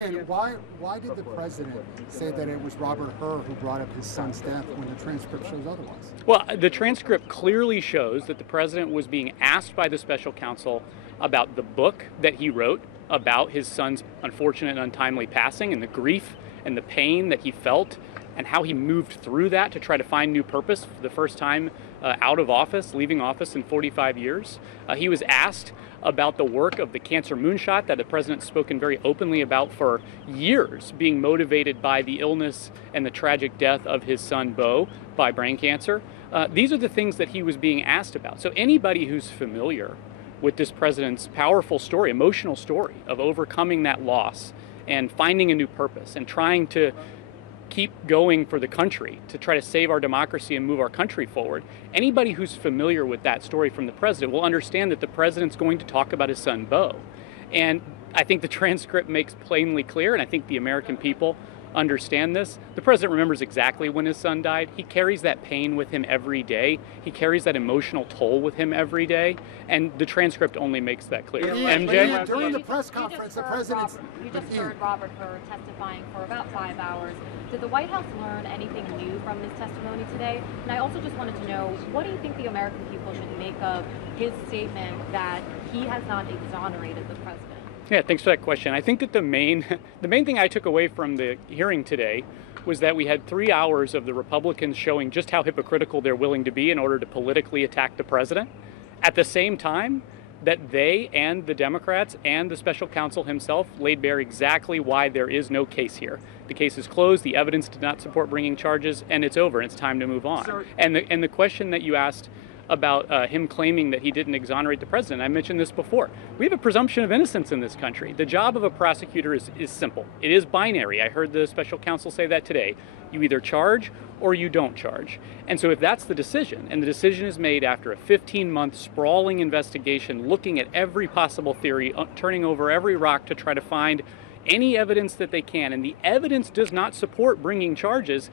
And why did the president say that it was Robert Hur who brought up his son's death when the transcript shows otherwise? Well, the transcript clearly shows that the president was being asked by the special counsel about the book that he wrote about his son's unfortunate and untimely passing, and the grief and the pain that he felt, and how he moved through that to try to find new purpose for the first time out of office, leaving office in 45 years. He was asked about the work of the cancer moonshot that the president's spoken very openly about for years, being motivated by the illness and the tragic death of his son, Beau, by brain cancer. These are the things that he was being asked about. So anybody who's familiar with this president's powerful story, emotional story of overcoming that loss and finding a new purpose and trying to keep going for the country, to try to save our democracy and move our country forward. Anybody who's familiar with that story from the president will understand that the president's going to talk about his son, Beau. And I think the transcript makes plainly clear, and I think the American people understand this. The president remembers exactly when his son died. He carries that pain with him every day. He carries that emotional toll with him every day. And the transcript only makes that clear. MJ? During the press conference, the president... You just heard Robert Hur testifying for about 5 hours. Did the White House learn anything new from this testimony today? And I also just wanted to know, what do you think the American people should make of his statement that he has not exonerated the president? Yeah, thanks for that question. I think that the main thing I took away from the hearing today was that we had 3 hours of the Republicans showing just how hypocritical they're willing to be in order to politically attack the president. At the same time, that they and the Democrats and the special counsel himself laid bare exactly why there is no case here. The case is closed, the evidence did not support bringing charges, and it's over, and it's time to move on. Sir. And the question that you asked about him claiming that he didn't exonerate the president, I mentioned this before. We have a presumption of innocence in this country. The job of a prosecutor is simple. It is binary. I heard the special counsel say that today. You either charge or you don't charge. And so if that's the decision, and the decision is made after a 15-month sprawling investigation, looking at every possible theory, turning over every rock to try to find any evidence that they can, and the evidence does not support bringing charges,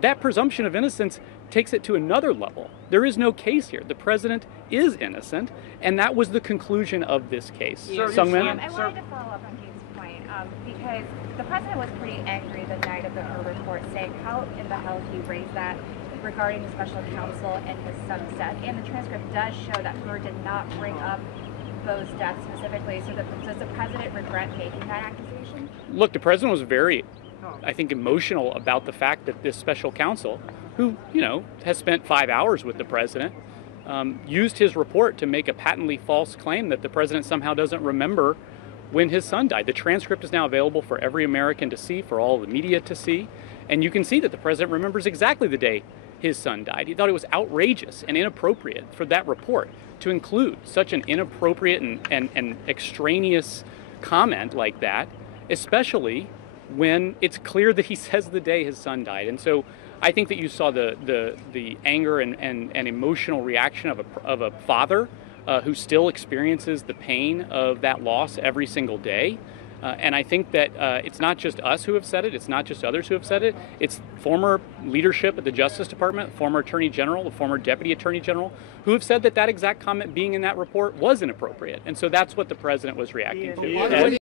that presumption of innocence takes it to another level. There is no case here. The president is innocent, and that was the conclusion of this case. I wanted to follow up on Kate's point, because the president was pretty angry the night of the Hur report, saying how in the hell he raised that regarding the special counsel and his son's death. And the transcript does show that Hur did not bring up Beau's death specifically. So does the president regret making that accusation? Look, the president was very, I think, emotional about the fact that this special counsel, who, has spent 5 hours with the president, used his report to make a patently false claim that the president somehow doesn't remember when his son died. The transcript is now available for every American to see, for all the media to see, and you can see that the president remembers exactly the day his son died. He thought it was outrageous and inappropriate for that report to include such an inappropriate and extraneous comment like that, especially when it's clear that he says the day his son died. And so I think that you saw the anger and emotional reaction of a father who still experiences the pain of that loss every single day. And I think that it's not just us who have said it, it's not just others who have said it, it's former leadership at the Justice Department, former Attorney General, the former Deputy Attorney General, who have said that exact comment being in that report was inappropriate. And so that's what the president was reacting to.